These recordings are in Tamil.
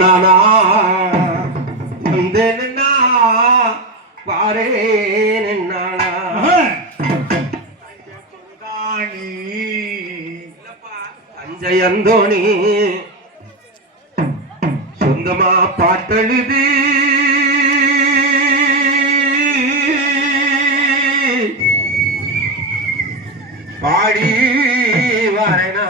நானா வந்து நின்னா பாரே நின்னானா தஞ்சை அந்தோணி சொந்தமா பாட்டெழுதி பாடி வரனா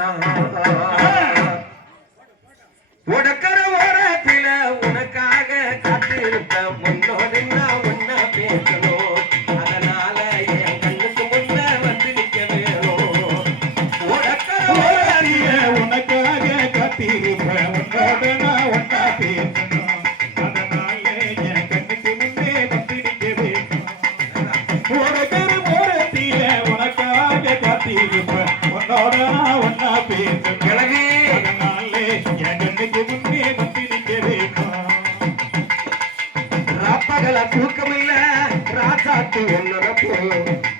உடக்கர ஓரத்தில உனக்காக காத்திருப்ப முன்னோடு நான் ஒன்னா பேசணும் அதனால என் கண்ணுக்கு முன்ன வந்து நிக்க வேணும் உடக்கர ஓரத்தில உனக்காக காத்திருப்ப உன்னோடு நான் ஒன்னா பேசணும் அதனால என் கண்ணுக்கு முன்னே வந்து நிக்க வேணும் உடக்கர ஓரத்தில உனக்காக காத்திருப்ப உன்னோடு நான் ஒன்னா பேசணும் கிளவி ராப்பகல தூக்கமில்ல ராசாத்து ஒன்னரப்பு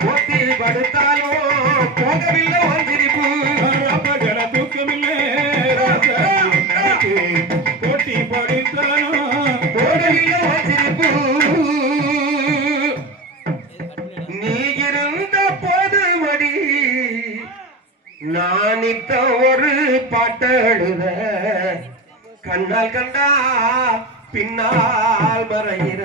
போத்தி படுத்தாலும் போகவில்லை வந்திருப்பு ராப்பகல தூக்கமில்ல போட்டி படுத்தாலும் போகவில்லை வந்திருப்பு நீ இருந்த போது மடி நான் இத்த ஒரு பாட்டெழுத கண்ணால் கண்டா பின்னால் மறைகிற